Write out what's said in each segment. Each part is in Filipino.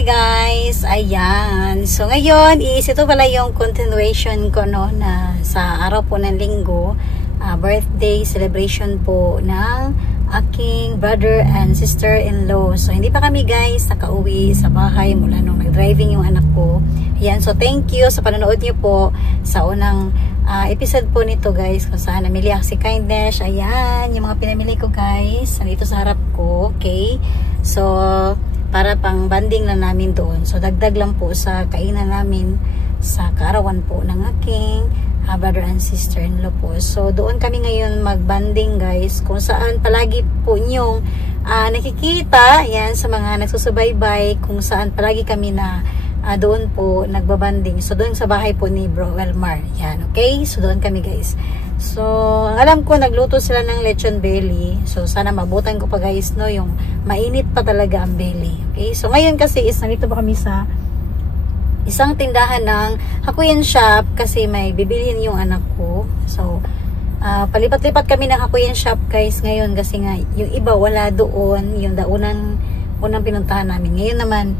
Hi guys! Ayan. So ngayon ito pala yung continuation ko no, na sa araw po ng linggo, birthday celebration po ng aking brother and sister-in-law. So hindi pa kami guys nakauwi sa bahay mula nung nag-driving yung anak ko. Ayan. So thank you sa panonood niyo po sa unang episode po nito guys, kung saan namili ako si Kindness. Ayan. Yung mga pinamili ko guys. Nandito sa harap ko. Okay. So para pang banding na namin doon. So dagdag lang po sa kainan namin sa kaarawan po ng aking brother and sister-in-law po. So doon kami ngayon magbanding guys, kung saan palagi po nyong nakikita yan sa mga nagsusubaybay, kung saan palagi kami na doon po nagbabanding. So doon sa bahay po ni Bro Elmar. Yan, okay? So doon kami guys. So, alam ko nagluto sila ng lechon belly. So, sana mabutan ko pa guys, no, yung mainit pa talaga ang belly. Okay? So, ngayon kasi is nandito pa kami sa isang tindahan ng Hakuyan Shop kasi may bibilhin yung anak ko. So, palipat-lipat kami ng Hakuyan Shop guys ngayon kasi nga yung iba wala doon, yung unang pinuntahan namin. Ngayon naman,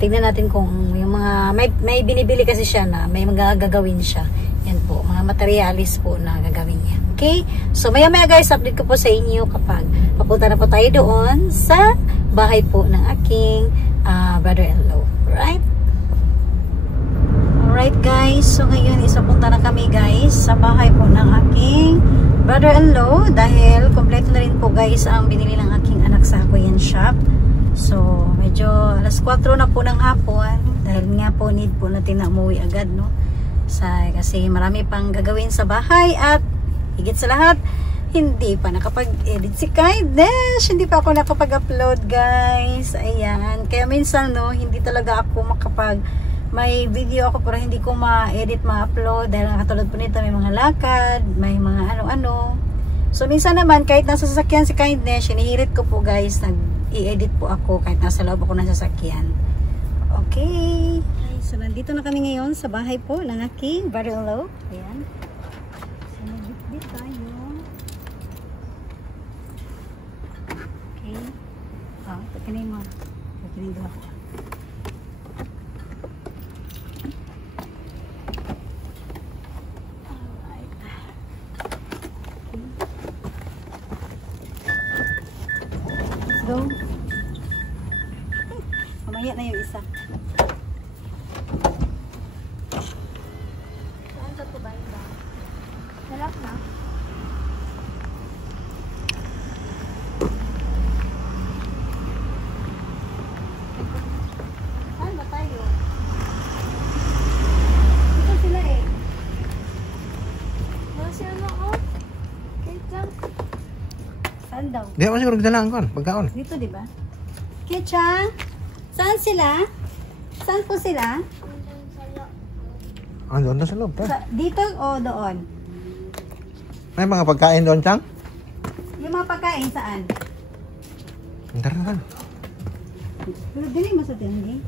tingnan natin kung yung mga may binibili kasi siya na may mga gagawin siya. Yan po, mga materialis po na gagawin niya. Okay? So, maya-maya guys, update ko po sa inyo kapag papunta na po tayo doon sa bahay po ng aking brother-in-law. Right? Alright guys, so ngayon isapunta na kami guys sa bahay po ng aking brother-in-law dahil kompleto na rin po guys ang binili ng aking anak sa Hakuyan Shop. So, medyo alas 4 na po ng hapon dahil nga po need po natin na umuwi agad, no? Kasi marami pang gagawin sa bahay at higit sa lahat hindi pa nakapag-edit si Kindness, hindi pa ako nakapag-upload guys. Ayan, kaya minsan no, hindi talaga ako may video ako pero hindi ko ma-edit, ma-upload dahil katulad po nito may mga lakad, may mga ano-ano. So minsan naman kahit nasa sasakyan si Kindness, hinihirit ko po guys, nag-i-edit po ako kahit nasa loob ako ng sasakyan. Okay. So, nandito na kami ngayon sa bahay po ng aking brother-in-law. Ayan. So, nagbitbit tayo. Okay. Pagkanin mo. Pagkanin doon ako. Alright. Okay. Let's go. Mamaya na yung isa. Sarap na. Saan ba tayo? Ito sila eh. Wala sila na ako. Ketchup. Saan daw? Di ba siguro dalaan ko? Pagkaon. Dito diba? Ketchup. Saan sila? Saan po sila? Doon na sa loob. Dito o doon? May mga pagkain doon, Chang? Yung mga pagkain saan? Tara na. Pero dili mo sa tingin.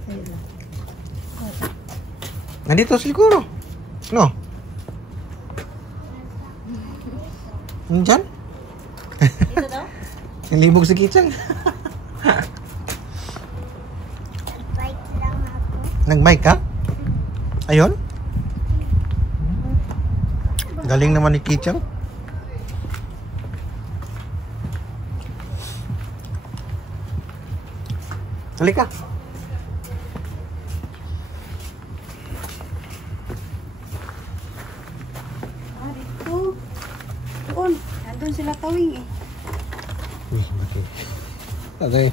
Nandito siguro. No? Diyan? Dito daw? Nalibog si Kichang. Nag-bike lang ako. Nag-mic ka? Ayun? Galing naman ni Kichang. Halika. Dito. Doon. Nandun sila tawing eh. Okay.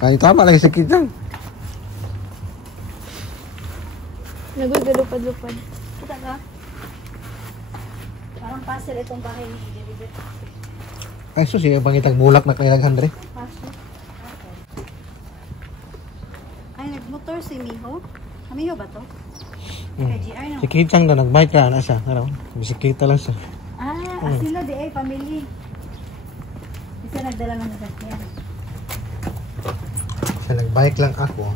Kaya tama lagi si Kichang. Nagulupad-lupad. Kita ka? Parang puzzle itong bahay ni Jelibet. Ay, sus, yung pangitag bulak na kailang Andre. Puzzle. Ay, nagmotor si Miho. Miho ba to? Kay GR no? Si Kichang na nag-bike ka. Nasa, ano? Bisikleta lang siya. Sila di ay family. Isa nagdala ng sasakyan. Siya nag-bike lang ako.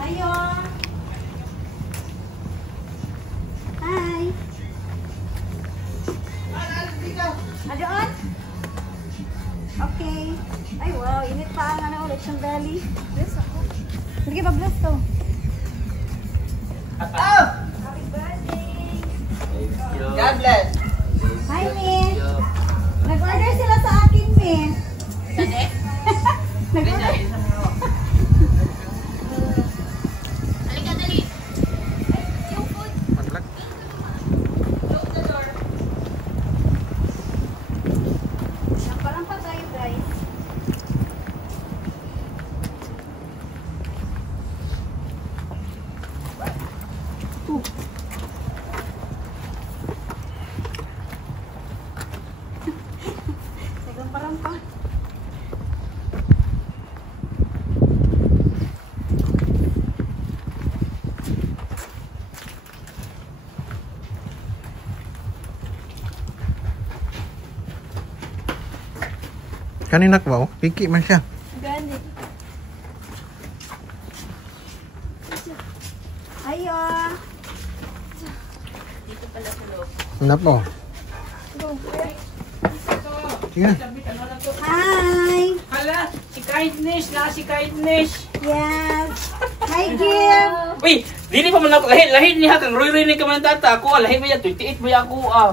Ayo. Hi. stretch ang belly. Bless ako. Sige pa, bless to. Happy birthday! God bless. Hi, Miss. Nag-order sila sa akin, Miss. Sade? Nag-order. Halika, dali. Yung food. Maglag. Close the door. Parang pa tayo, guys. Segang parang pa. Kanina ko, piki man siya. Gani. Ayo. Dito pala sa loob. Ano po? Sige na. Hi. Hala, si Kindness na, si Kindness. Yes. Hi, Gil. Uy, dili pa man ako lahit niya kang Roy ni ka man tata ako, lahit mo ya 28 mo ya ako ah.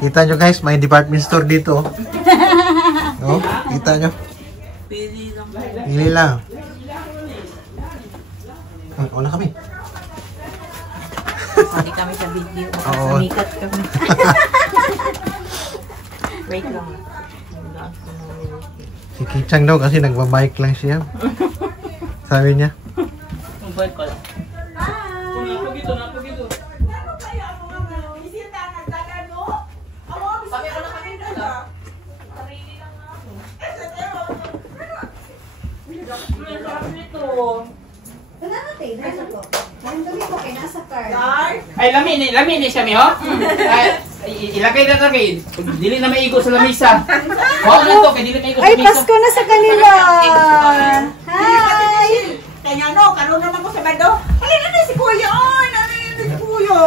Kita nyo guys, may department store dito. Oh, kita nyo. Pili lang. Pili lang. Una kami. Hindi kami sa video. Oo. Sumikat kami. Wait lang. Si Kichang daw kasi nagbabike lang siya. Sabi niya. Ang bait ko lang. Hi. Napagito. Ay, lami ni siya mi ho. Ay, ilagay na lagi. Dili na maigo sa lamisa. Wa na to kay dili maigo sa Ay, lamisa. Pasko na sa kanila. Hi. Kaya no, karoon naman ko sa bado. Halina na si Kuya. Ay, nalina si Kuya.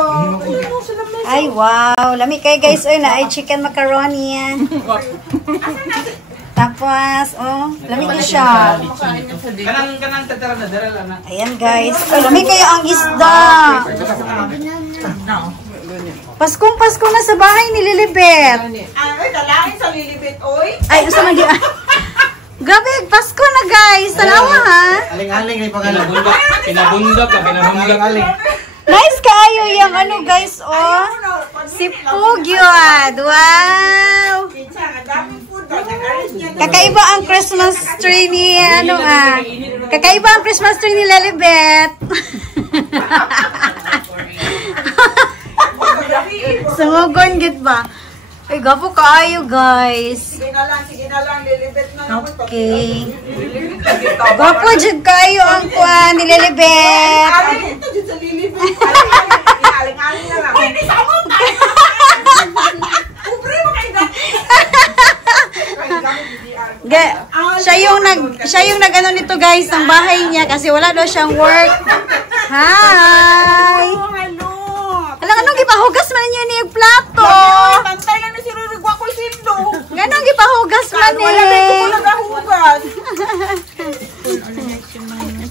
Ayun mo sa lamesa. Ay, wow. Lami kayo guys. Oy, na ay chicken macaroni yan. Tapos, oh, lami na siya. Kanang tatara na dara na. Ayan guys. Oy, lami kayo ang isda. Paskong Pasko na sa bahay ni Lilibet. Ay, dalahin sa lilibit, oy. Ay, usa man di. Grabe, Pasko na guys. Tanawa ha. Aling-aling ay pangalan. Pinabundok. Aling-aling. Nice kayo yung ano guys, oh. Si Pugyod. Wow. Kinsa, ang daming food ba? Nag-aris niya. Kakaiba ang Christmas tree ni ano ah. Kakaiba ang Christmas tree ni Lilibet. Sungugon git ba? Ay, gapo kaayo guys. Sige na lang, lilibit na naman. Okay. Lilibit na kita. Gapo jud kayo ang kuan ni Lilibet. Aling, ito dyan sa lilibit. Aling na lang. Uy, di sa amon tayo. Ubre mo kayo na. Siya yung nag-ano nito guys ng bahay niya kasi wala daw siyang work. Hi. Oh, hello. Alang anong gipahugas man niyo ni plato? Pantay lang na si Rurigwa ko sindo. Ganong gipahugas man Wala na ito ko eh. nagahugas.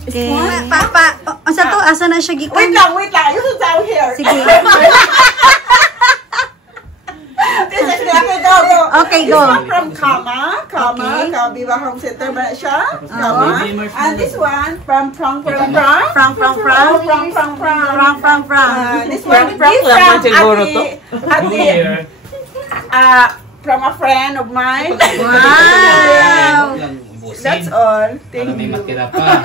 Okay. Papa, asa to? Asa na siya gikan? Wait lang. You should down here. Sige. Okay, go. This one from Kama. Okay. Kabiba Home Center ba na siya? Kama. And this one from Frank. From. This one is from Ate. From a friend of mine. Wow. That's all. Thank May you. matira pa.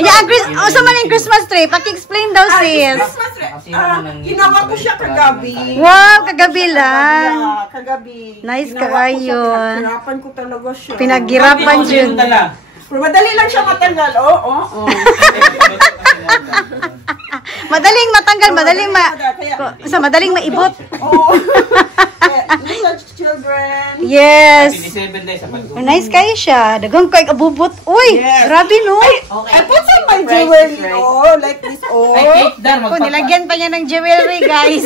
Yeah, sa man yung Christmas tree. Paki-explain daw sis. Christmas tree. Ginawa ko siya kagabi. Wow, kagabi lang. Yeah, kagabi. Nice Ginawa ko siya, kaayo. Pinaghirapan ko talaga siya. Pinaghirapan dyan. Pero madali lang siya matanggal. Oo. Madaling matanggal, madaling maibot. Oo. Little children. Yes. 27 days sa pag- Nice kayo siya. Dagang kay abubot. Uy, Yes. grabe no. I put some my jewelry. Oh, like this. Oh. Ay, cake, Dar, Kung nilagyan pa niya ng jewelry, guys.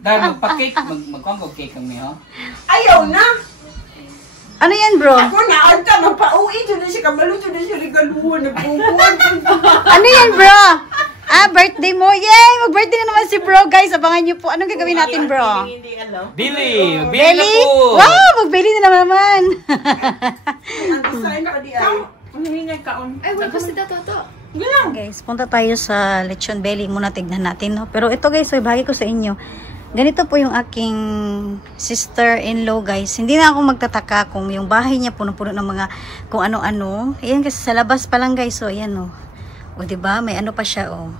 Dar, magpa-cake. Magpang cake kami, ho? Ayaw na. Ano yan, bro? Ako na, anta, magpa-uwi. Diyan na siya kamalo. Diyan na siya regaluhan. Nagbubuhan. Ano yan, bro? Birthday mo. Yay! Mag-birthday na naman si bro, guys. Abangan niyo po. Anong gagawin natin, bro? Bili! Bili na Belly? po! Wow! Mag-belly na naman. Ang design pa di ay. Ang hingay kaon. Ay, wala kasi toto. Guys, punta tayo sa lechon belly. Muna tignan natin, no? Pero ito, guys, so bahagi ko sa inyo. Ganito po yung aking sister-in-law, guys. Hindi na ako magtataka kung yung bahay niya puno-puno ng mga kung ano-ano. Ayan, kasi sa labas pa lang, guys. So, ayan, oh. O, diba? May ano pa siya, oh.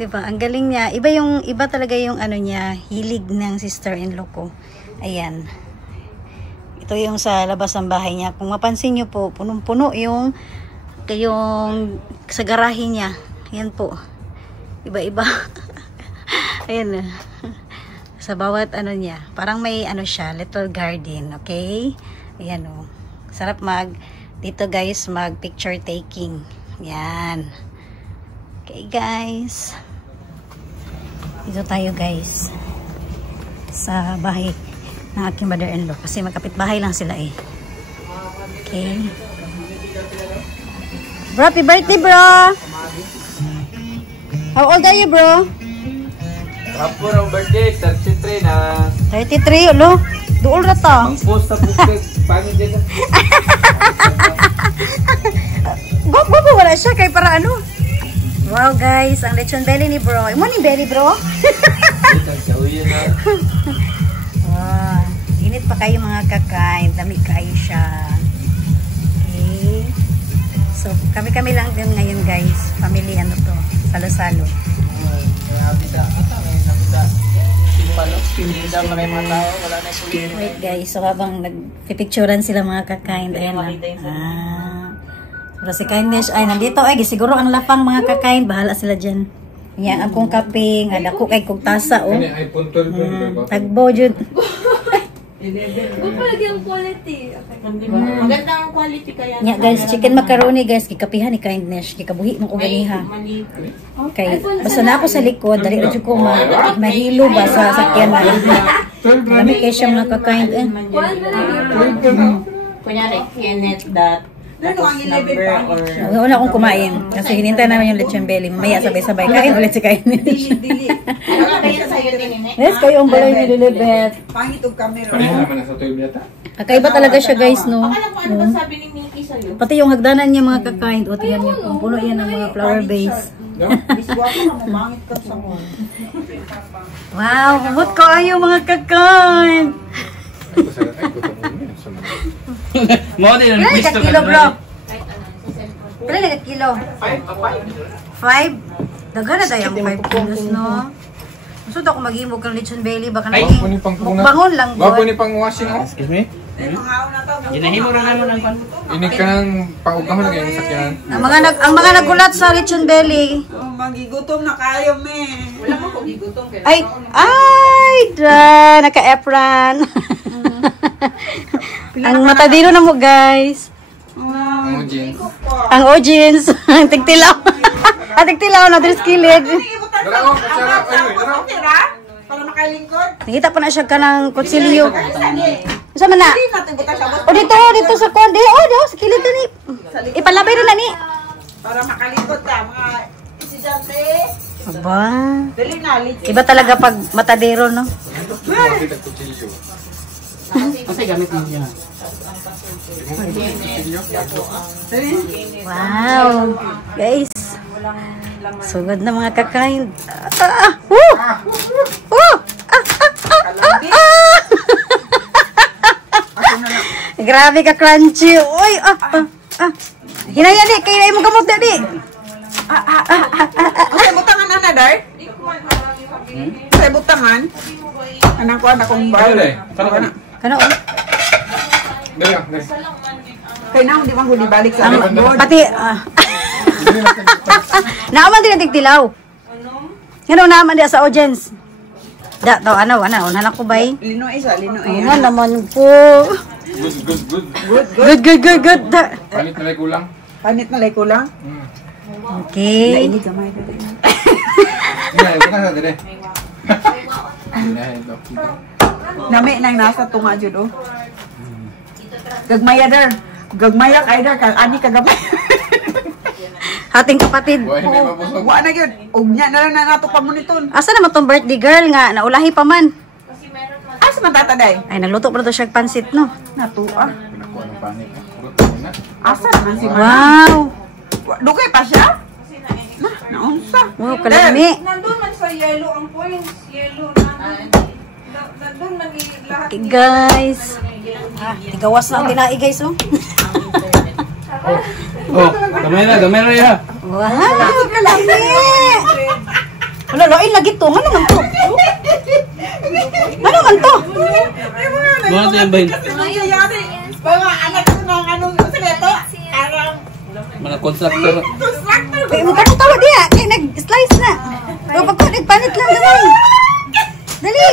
Diba? Ang galing niya. Iba talaga yung ano niya, hilig ng sister-in-law ko. Ayan. Ito yung sa labas ng bahay niya. Kung mapansin niyo po, punong-puno yung sa garahe niya. Ayan po. Iba-iba. Ayan. Sa bawat ano niya. Parang may ano siya, little garden. Okay? Ayan o. Sarap dito guys, mag picture taking. Ayan. Okay guys. Dito tayo guys. Sa bahay ng aking mother-in-law. Kasi magkapit-bahay lang sila eh. Okay. Bro, happy birthday bro! How old are you bro? Apo ng birthday, 33 na. 33, ulo. Duol na to. Mang-post na bukid. Pangin dyan. Gwap-gwap wala siya kay para ano. Wow guys, ang lechon belly ni bro. Imo ni belly bro? Wow. Init pa kayo mga kakain. Dami kayo siya. Okay. So, kami-kami lang din ngayon guys. Family ano to. Salo-salo. Wait guys, so habang nagpipicturan sila mga kakain, ayan na. Pero si Kindness ay nandito ay siguro ang lapang mga kakain, bahala sila dyan. Yan akong kaping, ada ko kay kog tasa oh. Tagbo jud. Palagi ang quality. Maganda ang quality kaya. Nya guys, chicken macaroni guys, gikapihan ni Kindness, gikabuhi mo ko ganiha. Okay, basta na ako sa likod, dali ra jud ko mahilo ba sa sakyan na. Lami kay siya mga kakain eh. Kunyari, Kenneth that tapos number or... Una akong kumain. Kasi hinintay naman yung lechon belly. Mamaya sabay-sabay. Kain ulit si Kindness. Dili. Yes, kayo ang balay ni Lilibet. Pangit og camera. Kakaiba talaga siya guys, no? Alam ko ano ba sabi ni Mickey sa'yo? Pati yung hagdanan niya mga kakain. O, tingnan niyo. Kung puno yan ng mga flower base. Biswa ka mo, pangit ka sa mo. Wow, kumot ko ayo mga kakain. Mo din ang Kailan pisto nagkakilo, bro? ka. Kailan nagkakilo? 5? Daga na tayo ang 5 kilos, no? Gusto ako mag-imog ng lechon belly. Baka na mukbangon lang, Bago bro. ni pang washing oh. Excuse me? Ginahimo rin naman ang pan. Ini ka nang paugahon na yung sakyan. Ang mga nagulat sa lechon belly. Magigutom na kayo, me. Wala mo kung gigutom. Ay, naka-apron. Ang matadino na mo, guys. Ang jeans. Ang ojins. Ang tigtilaw. Ang tigtilaw na dres kilid. Dara oh, kasara ay, dara. Para makalingkod. Nakita pa na siya ka ng kutsilyo. Saan man na? Hindi natin butas sa O dito sa konde. O, sa kilid na ni. Ipalabay rin na ni. para makalingkod ka, mga estudyante. Aba. Dali na, legit. Iba talaga pag matadero, no? Makita kutsilyo. Kasi gamit mo niya. Wow. Guys. Sugod na mga kakain. Grabe ka crunchy. Uy, hinayali, kaya mo gamot na di. Sa butangan na Dar? Sa butangan? Anang ko, anak kong Ano bahay. dai? Kano, oh? Dali ah, dali. Kaya na, di bang huli balik sa board. Pati, naaman din ang tigtilaw. Ano naman din sa audience? Da, to, ano, unahan ako ba eh? Lino isa, lino Ano naman po. Good. Good. Da. Panit na lang kulang. Panit na lay ko lang. Okay. Hindi gamay ka rin. Dai, kana sa dire. Dai, Nami nang nasa tunga jud oh. Gagmaya dar. Gagmaya kay dar kag ani kagabay. Hating kapatid. Buhay hindi mabusog. Wa na gyud. Og nya na lang na nato pamuniton. Asa naman tong birthday girl nga naulahi pa man? Asa man tataday? Ay nagluto pa to siya pansit no. Natua. Pinakuha ng panik. Purot na. Asa man si Wow. Dugay pa siya? Na, naunsa. Wow, kalami. Nandun man sa yellow ang points. Yellow na. Nandun man lahat. Okay, guys. Tigawas na ang tinai guys oh. Oh, gamay na ya. Wow, kalami. Wala, lain lagi to. Ano man to? Ano man to? Mga tayo ba yun? Mga anak ko ng anong sekreto. Arang Mga contractor. constructor. Ay, mukha ko tawa diya. Kaya nag-slice na. O, pag nagpanit lang naman. Dali.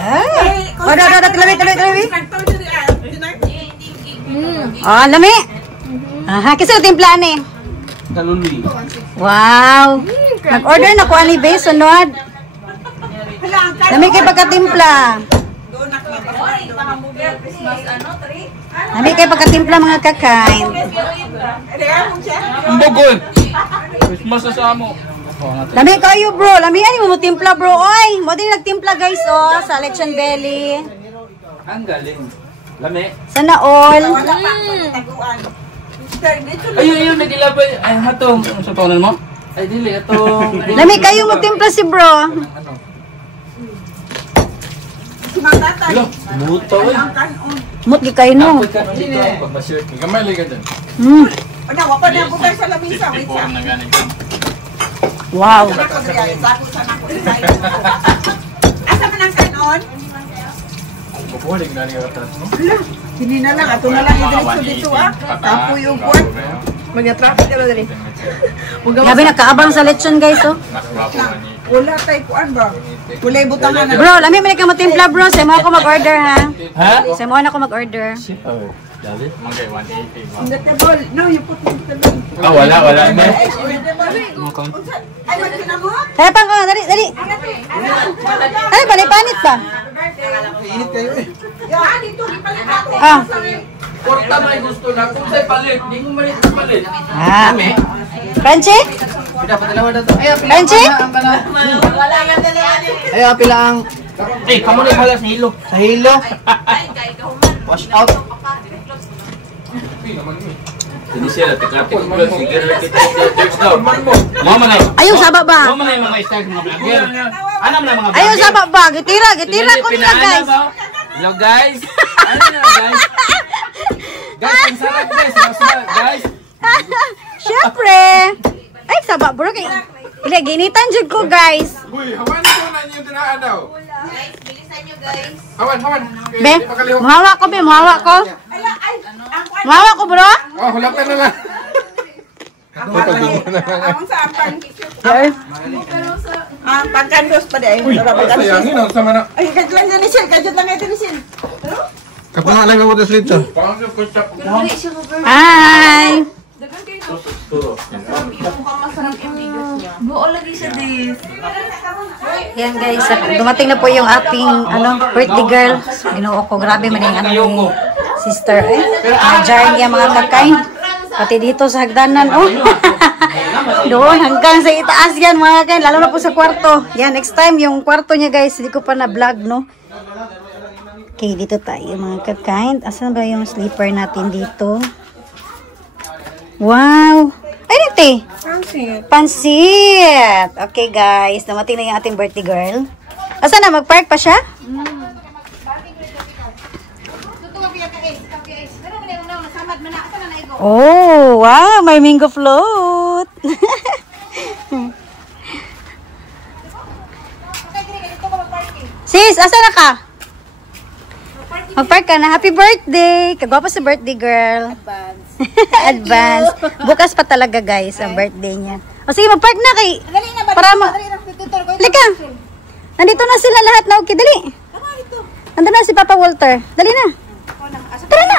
Ah. O, da, talawi. Oh, lami. Aha, kasi ito yung plan eh. Kaluli. Wow. Nag-order na ko ani base sunod. Lami kay pagkatimpla. Lami kay pagkatimpla mga kakain. Ang bugol. Christmas na sa amo. Lami kayo bro. Lami ani mo timpla bro. Oy, mo din nagtimpla guys oh sa lechon belly. Ang galing. Lami. Sana all. Ayun, nagilabay. Ay, hatong. Sa paunan mo? Ay, dili. Atong. Lami kayo mo timpla si bro. Lo, muto eh. Mut gi kayo no. Gamay lang ka dyan. Wapa na ako sa lamisa. Na ganit ka. Wow. Asa man ang kanon? Bukuha lang ganit ka atas, no? Hindi na lang. Ato na lang i-diretso dito ah. Tapo yung buwan. Mag-traffic ka na dali. Grabe nakaabang sa lechon guys oh. Nakwapo man ni. Wala tayo kuan ba? Wala yung butangan na. Bro, lami man ka mo timpla bro. Sa mo ako mag-order ha. Ha? Sa mo na ako mag-order. Oh, dali. Mangkay 180. Ingatable. No, yung puti yung talong. Ah, wala. Ay, magkina mo? Tara pang oh, dali. Ay, panit ba? Init kayo eh. Yan, dito. Ipalit ako. Ah. Porta may gusto na. Kung sa'y palit, di mo malit sa palit. Ah. Crunchy? Dapat dalawa na to. Crunchy? Ay, pila ang Eh, kamo na pala sa hilo. sa hilo. Wash out. Hindi siya, tikapin ko lang. Sige, there's no. Mama na. Ayong saba ba? Mama na yung mga stars mga vlogger. Ano na mga vlogger? Ayong saba ba? Gitira ko nila guys. Hello guys. Ano na guys? Guys, ang sarap guys. Guys. Syempre. Ay, saba bro. Ili, ginitan jud ko guys. Uy, hawan ko na niyo dinaan daw. Hawan. Be, muhawa ko be, muhawa ko. Muhawa ko bro. Oh, hulakan na lang. Ang sa ang pagkandos pa dahil. Sayangin ang sama na. Ay, kadyo lang ni Sil. Kadyo lang ito ni Sil. Kapag lang ako dito. Parang yung kutsap. Hi. Buo lagi sa this. Yan guys, dumating na po yung ating birthday girl. Ginoo ko, grabe man yung sister eh. Jar niya mga kakain. Pati dito sa hagdanan oh. Doon hanggang sa itaas yan mga kakain, lalo na po sa kwarto. Yan, next time yung kwarto niya guys, hindi ko pa na vlog no. Okay, dito tayo mga kakain. Asan ba yung sleeper natin dito? Wow! Ay, nite! Pansit! Okay guys, dumating na yung ating birthday girl. Asa na? Mag-park pa siya? Oh, wow! May mango float! Sis, asa na ka? Mag-park ka na. Happy birthday! Kagwapa sa birthday girl. Advance. Bukas pa talaga guys ang birthday niya. O sige, mag-park na kay para Lika. Nandito na sila lahat na okay, dali. Nandito na si Papa Walter. Dali na. Tara na.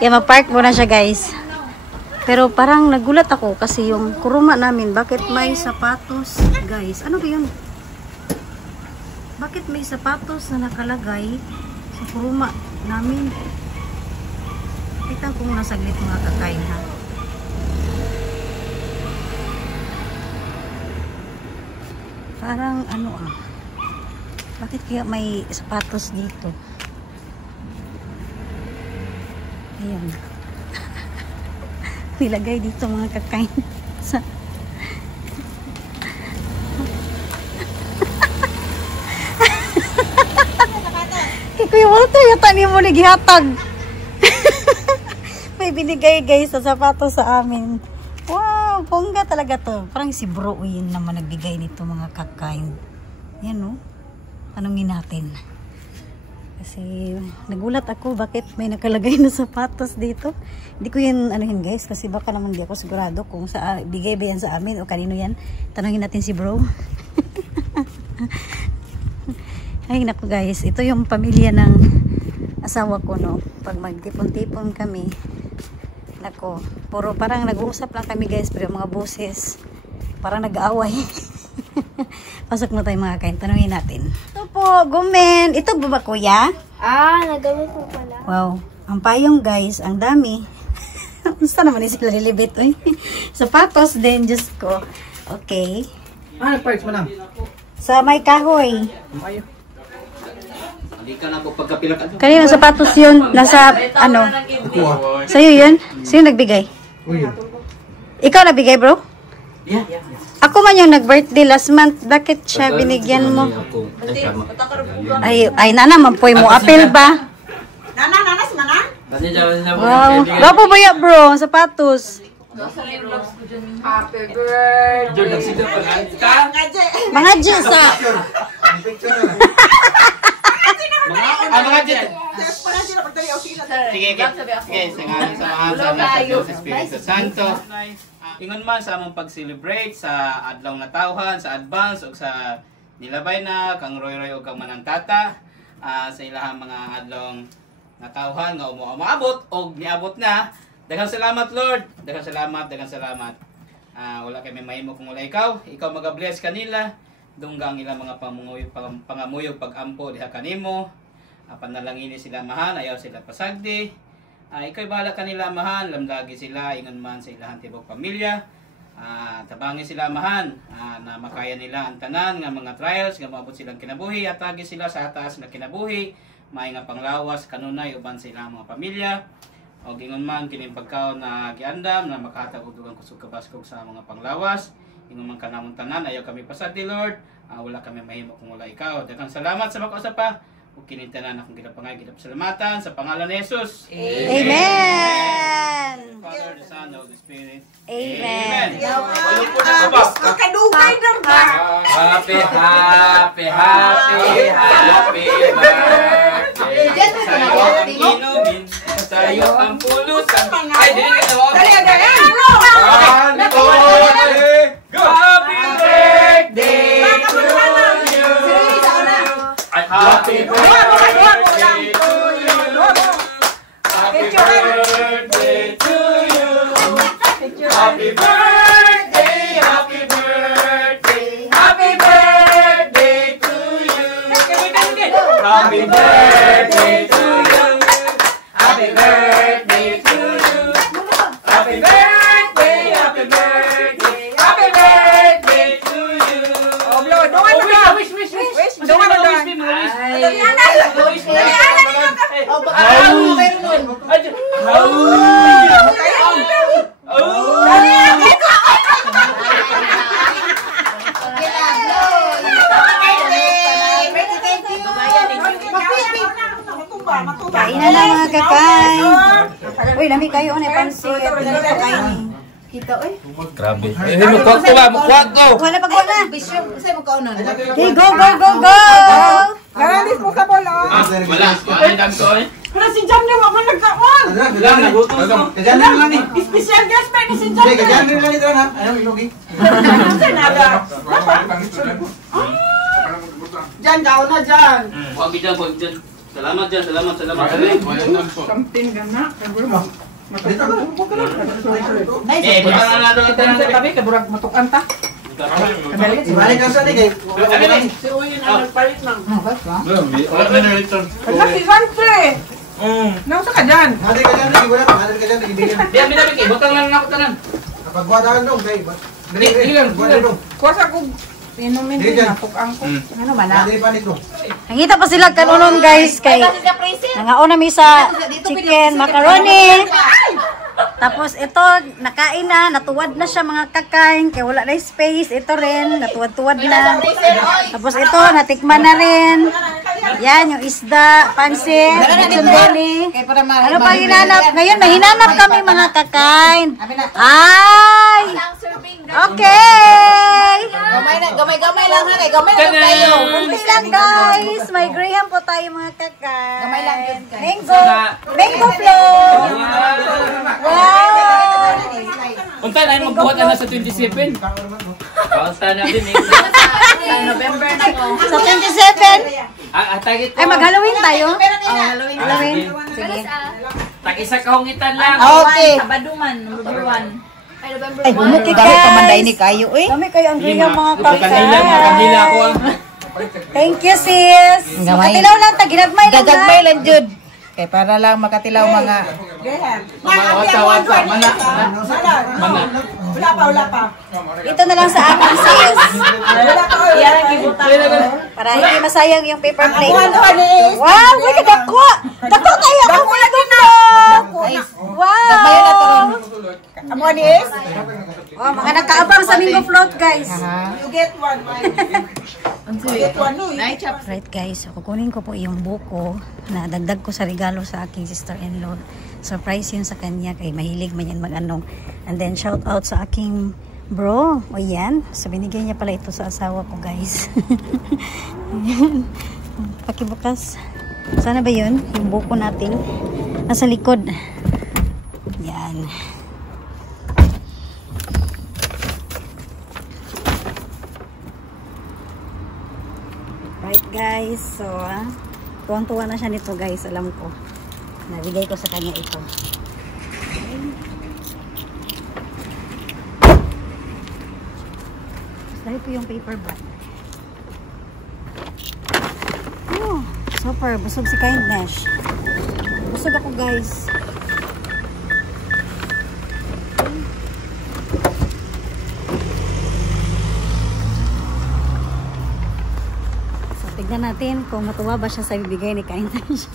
Yeah, mag-park muna siya guys. Pero parang nagulat ako kasi yung kuruma namin, bakit may sapatos? Guys, ano ba yun? Bakit may sapatos na nakalagay sa kuruma namin? Kita ko muna saglit mga kakain ha. Parang ano bakit kaya may sapatos dito? Ayan. Nilagay dito mga kakain sa Kuya Walter, yung tani mo nagihatag. May binigay guys sa sapatos sa amin. Wow, bongga talaga to. Parang si bro yun naman nagbigay nito mga kakain. Yan no. Tanungin natin. Kasi nagulat ako bakit may nakalagay na sapatos dito. Hindi ko yan anuhin guys kasi baka naman di ako sigurado kung bigay ba yan sa amin o kanino yan. Tanungin natin si bro. Ay naku guys, ito yung pamilya ng asawa ko no. Pag magtipon-tipon kami, nako, puro parang nag-uusap lang kami guys, pero mga boses parang nag-aaway. Pasok na tayo mga kain, tanungin natin. Ito po, gumen. Ito ba kuya? Nagamit po pala. Wow, ang payong guys, ang dami. Basta naman sila lilibit eh. Sapatos din, Diyos ko. Okay. Parks mo lang. Sa may kahoy. Hindi ka na po pagkapilakan. Kanina sapatos yun, nasa ano? Sa'yo yun? Sino nagbigay? Uy. Ikaw nagbigay bro? Yeah. Ako man yung nag-birthday last month. Bakit siya binigyan mo? Ay nana, mampoy mo. Apel ba? Nana, si Nana? Wow. Gapo ba ya bro? Sapatos. Happy birthday. Mga Diyos sa... Mga jet. Sige, sa ngalan sa mga sa Diyos Espiritu Santo. Ingon man sa among pag-celebrate sa adlaw nga tawhan, sa advance ug sa nilabay na kang Roy ug kang Manantata sa ilahang mga adlaw nga tawhan nga umaabot og niabot na. Daghang salamat Lord. Daghang salamat. Wala kay may mahimo kung wala ikaw. Ikaw maga-bless kanila. Dunggang ilang mga pangamuyog pag-ampo diha kanimo. Panalangin sila mahal, ayaw sila pasagdi. Ikaw bahala kanila mahal, lamdagi sila ingon man sa ilahang tibok pamilya. Tabangin sila mahal na makaya nila ang tanan nga mga trials nga maabot silang kinabuhi at agi sila sa taas na kinabuhi, may nga panglawas kanunay uban sa ilang mga pamilya. O gingon man kining pagkaon na giandam na makahatag og dugang kusog kabaskog sa mga panglawas. Ingon man kanamong tanan ayaw kami pasagdi Lord. Wala kami mahimo kung wala ikaw. Daghang salamat sa makausap pa. Ug kini tanan akong gidapangay gidapasalamatan sa pangalan ni Jesus. Amen. Father, the Son, and the Spirit. Amen. Kadugay na ba? Happy birthday. Sa'yo ang inumin, sa'yo ang pulutan. Ay, dili ka na mo. Dali. Happy birthday to you. Happy birthday to you. Happy birthday to you. Happy birthday, happy birthday. Happy birthday to you. Happy birthday to you. Happy birthday to you. Happy birthday, happy birthday. Happy birthday to you. Wish. Kain na lang mga kakain. Uy, lami kayo na pansit. Kain. Kita oy. Grabe. Mukwak ko. Wala pag wala. Sa'yo mo kaunan. Okay, go. Garantis mo sa bola. Wala. Ay, dami ko eh. Wala si Jam yung ako nagkaon. Wala, nagutos ko. Kajan na lang ni. Special guest pa ni si Jam. Hindi, kajan na lang ni Tran ha. Ayaw, ilogi. Nada. Jan, daw na Jan. Huwag dyan. Salamat dyan. Something gana. Dito ka. Eh, buta na natin ang tanan. Kami kaburag matukan ta. Ibalik ka sa ni kay. Si Uy yun ang nagpalit ng. Wala Wala si Santre. Nausa ka dyan. Hadri ka dyan, lagi wala. Hadri ka dyan, lagi bilin. Diyan, binabik eh. Butang lang ako tanan. Kapagwadaan dong, kay. Dili lang, Kuwasa ko. Inumin Dili din dyan. na. Pukang ko. Ano ba na? Hadri panik dong. Nangita pa sila kanunon guys kay nangauna mi sa chicken macaroni. Tapos ito nakain na, natuwad na siya mga kakain kay wala na space. Ito rin natuwad-tuwad na. Tapos ito natikman na rin. Yan yung isda, pansit, chundeli. Ano pa hinanap? Ngayon may hinanap kami mga kakain. Ay! Okay! Gamay lang ha. Gamay lang tayo. Kunti lang guys. May graham po tayo mga kakain. Gamay lang yun. Mango. Mango float. Wow! Unta na magbuhat na sa 27. Basta na din eh. November na ko. Sa 27. Tagit ko. Ay, mag-Halloween tayo? Halloween. Halloween. Sige. Tag-isa kaungitan lang. Okay. Sabaduman, number 1. Ay, bumukit guys. kayo eh. Kami kayo ang graham mga Kandila kakain. ako ah. Thank you sis. Makatilaw lang, taginagmay lang. Gagagmay lang jud. Kay para lang makatilaw mga Watsa. Mana. Wala pa. Ito na lang sa amin sis. Wala pa. Iyan gibutan. Para hindi masayang yung paper plate. Ano Wow, may kadako. Dako kayo ako mga gumlog. Wow. Amo ni is? Oh, mga nakaabang sa Mingo Float guys. You get one, You get one, no? Right guys, so kukunin ko po yung buko na dagdag ko sa regalo sa aking sister-in-law. Surprise yun sa kanya kay mahilig man yan mag-ano. And then shout out sa aking bro. O yan, so binigay niya pala ito sa asawa ko guys. Ayan. Pakibukas. Sana ba yun? Yung buko natin. Nasa likod. Yan. Right guys, so tuwang-tuwa na siya nito guys, alam ko. Nabigay ko sa kanya ito. Okay. Dahil po yung paper bag. Oh, super, busog si Kindness. Busog ako guys. Tignan natin kung matuwa ba siya sa bibigay ni Kindness.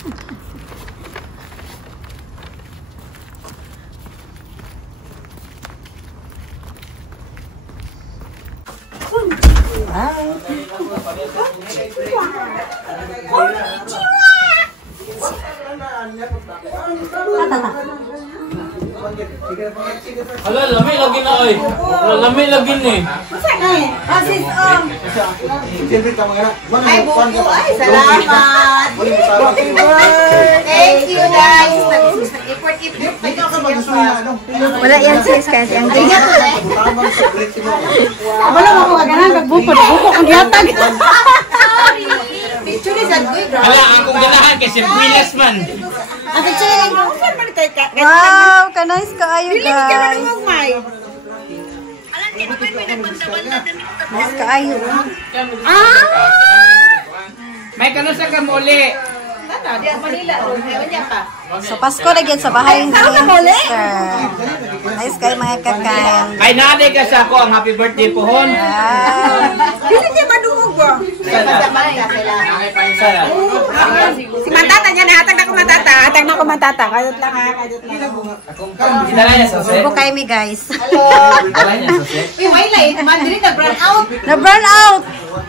Hala, lami lagi na ay. Lami lagi ni. Ay, buko. Ay, salamat. Thank you, guys. Wala yan sis, kahit yung ganyan. Wala mo ko kaganan, nagbuko. Nagbuko kong yatag. Picture is a good. Hala, akong ganahan kasi buwilas man. Wow, kanais kaayo guys. Nice kaayo. May kanusa ka muli. So Pasko na gyud sa bahay ni sister. Nice kay mga kakain. Kay nanay ka sa ako ang happy birthday pohon. Dili siya madungog ba? Si Matata niya na. Hatag na ko Matata. Hatag na ko Matata. Kayot lang ha. Kayot lang. Dala niya sa set. Buko kay mi guys. Dala niya sa set. Uy, may light. Madrid na burn out. Na burn out.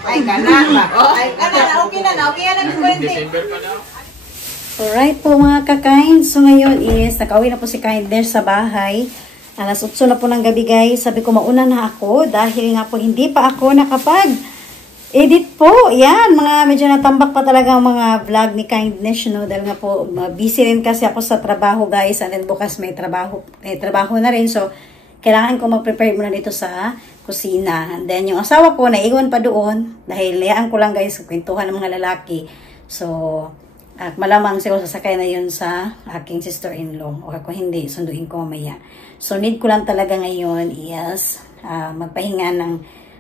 Ay, gana. Ay, gana. Okay na. Okay na. December pa na. Alright po mga kakain. So ngayon is nakauwi na po si Kindness sa bahay. Alas 8 na po ng gabi guys. Sabi ko mauna na ako dahil nga po hindi pa ako nakapag-edit po. Yan, mga medyo natambak pa talaga ang mga vlog ni Kindness, no? Dahil nga po busy rin kasi ako sa trabaho guys. And then bukas may trabaho na rin. So kailangan ko mag-prepare muna dito sa kusina. And then yung asawa ko naiwan pa doon dahil layaan ko lang guys kwentuhan ng mga lalaki. So malamang siguro sasakay na yun sa aking sister-in-law. O kung hindi, sunduin ko mamaya. So, need ko lang talaga ngayon is magpahinga ng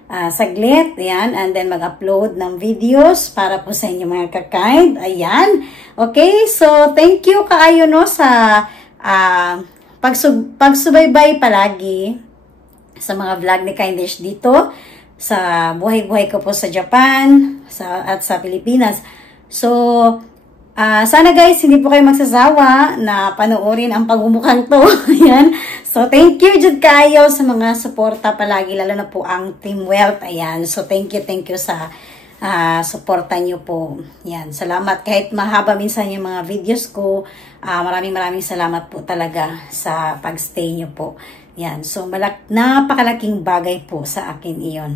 saglit, ayan, and then mag-upload ng videos para po sa inyo mga ka-kind, ayan. Okay, so thank you kaayo no sa pagsubaybay palagi sa mga vlog ni Kindish dito sa buhay-buhay ko po sa Japan at sa Pilipinas. So, sana guys, hindi po kayo magsasawa na panoorin ang pagmumukhang to. Ayan. So, thank you jud kayo sa mga suporta palagi, lalo na po ang Team Wealth. Ayan. So, thank you sa suporta nyo po. Ayan. Salamat. Kahit mahaba minsan yung mga videos ko, maraming salamat po talaga sa pagstay nyo po. Ayan. So, napakalaking bagay po sa akin iyon.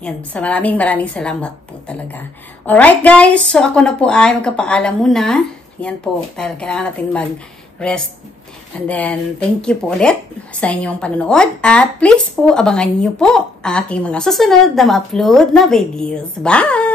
Yan, sa maraming salamat po talaga. Alright guys, so ako na po ay magkapaalam muna. Yan po, dahil kailangan natin mag-rest. And then, thank you po ulit sa inyong panonood. At please po, abangan niyo po ang aking mga susunod na ma-upload na videos. Bye!